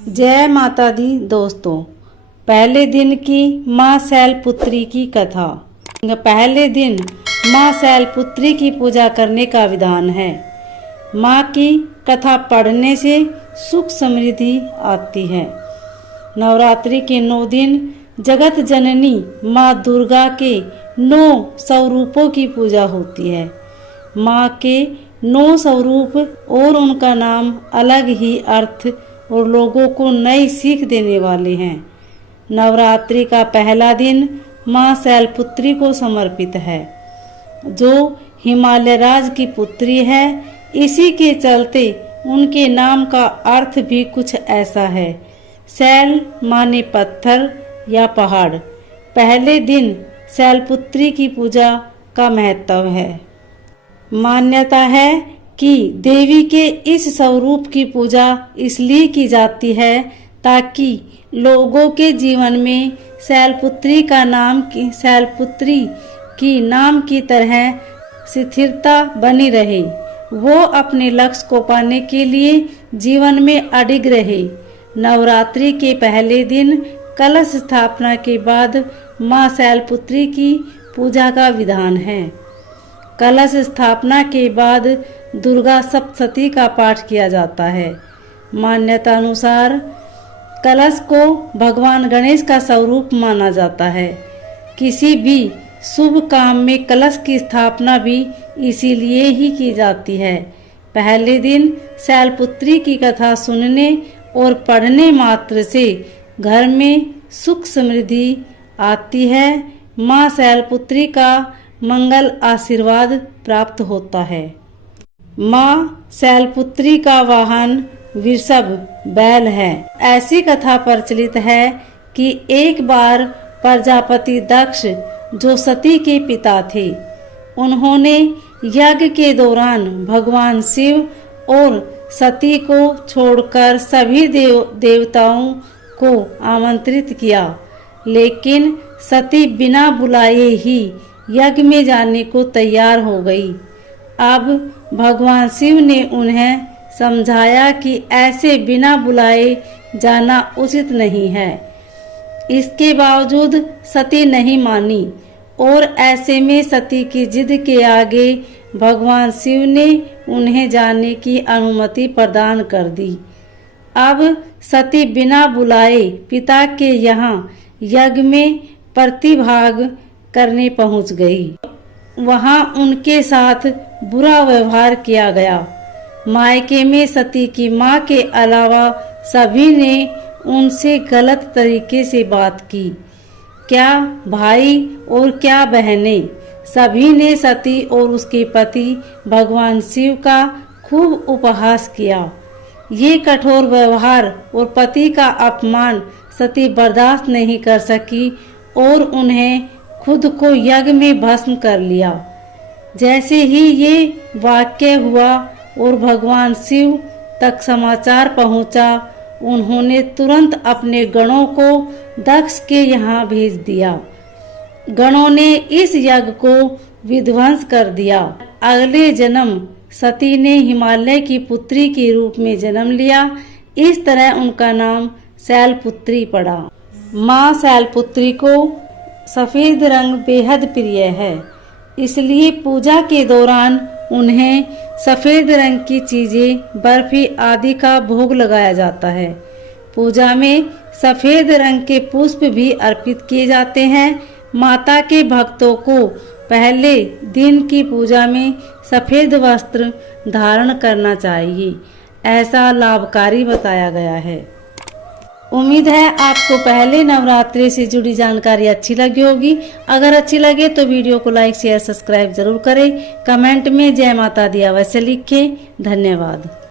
जय माता दी दोस्तों। पहले दिन की माँ शैलपुत्री की कथा। पहले दिन माँ शैलपुत्री की पूजा करने का विधान है। माँ की कथा पढ़ने से सुख समृद्धि आती है। नवरात्रि के 9 दिन जगत जननी माँ दुर्गा के 9 स्वरूपों की पूजा होती है। माँ के 9 स्वरूप और उनका नाम अलग ही अर्थ और लोगों को नई सीख देने वाले हैं। नवरात्रि का पहला दिन माँ शैलपुत्री को समर्पित है, जो हिमालय राज की पुत्री है। इसी के चलते उनके नाम का अर्थ भी कुछ ऐसा है। शैल माने पत्थर या पहाड़। पहले दिन शैलपुत्री की पूजा का महत्व है। मान्यता है कि देवी के इस स्वरूप की पूजा इसलिए की जाती है ताकि लोगों के जीवन में शैलपुत्री की नाम की तरह स्थिरता बनी रहे। वो अपने लक्ष्य को पाने के लिए जीवन में अडिग रहे। नवरात्रि के पहले दिन कलश स्थापना के बाद माँ शैलपुत्री की पूजा का विधान है। कलश स्थापना के बाद दुर्गा सप्तशती का पाठ किया जाता है। मान्यता अनुसार कलश को भगवान गणेश का स्वरूप माना जाता है। किसी भी शुभ काम में कलश की स्थापना भी इसीलिए ही की जाती है। पहले दिन शैलपुत्री की कथा सुनने और पढ़ने मात्र से घर में सुख समृद्धि आती है। माँ शैलपुत्री का मंगल आशीर्वाद प्राप्त होता है। माँ शैलपुत्री का वाहन वृषभ बैल है। ऐसी कथा प्रचलित है कि एक बार प्रजापति दक्ष, जो सती के पिता थे, उन्होंने यज्ञ के दौरान भगवान शिव और सती को छोड़कर सभी देवताओं को आमंत्रित किया, लेकिन सती बिना बुलाए ही यज्ञ में जाने को तैयार हो गई। अब भगवान शिव ने उन्हें समझाया कि ऐसे बिना बुलाए जाना उचित नहीं है। इसके बावजूद सती नहीं मानी और ऐसे में सती की जिद के आगे भगवान शिव ने उन्हें जाने की अनुमति प्रदान कर दी। अब सती बिना बुलाए पिता के यहाँ यज्ञ में प्रतिभाग करने पहुंच गई। वहां उनके साथ बुरा व्यवहार किया गया। मायके में सती की माँ के अलावा सभी ने उनसे गलत तरीके से बात की। क्या भाई और क्या बहनें, सभी ने सती और उसके पति भगवान शिव का खूब उपहास किया। ये कठोर व्यवहार और पति का अपमान सती बर्दाश्त नहीं कर सकी और उन्हें खुद को यज्ञ में भस्म कर लिया। जैसे ही ये वाक्य हुआ और भगवान शिव तक समाचार पहुंचा, उन्होंने तुरंत अपने गणों को दक्ष के यहाँ भेज दिया। गणों ने इस यज्ञ को विध्वंस कर दिया। अगले जन्म सती ने हिमालय की पुत्री के रूप में जन्म लिया। इस तरह उनका नाम शैलपुत्री पड़ा। माँ शैलपुत्री को सफेद रंग बेहद प्रिय है, इसलिए पूजा के दौरान उन्हें सफेद रंग की चीजें, बर्फी आदि का भोग लगाया जाता है। पूजा में सफेद रंग के पुष्प भी अर्पित किए जाते हैं। माता के भक्तों को पहले दिन की पूजा में सफेद वस्त्र धारण करना चाहिए, ऐसा लाभकारी बताया गया है। उम्मीद है आपको पहले नवरात्रि से जुड़ी जानकारी अच्छी लगी होगी। अगर अच्छी लगे तो वीडियो को लाइक, शेयर, सब्सक्राइब जरूर करें। कमेंट में जय माता दी अवश्य लिखें। धन्यवाद।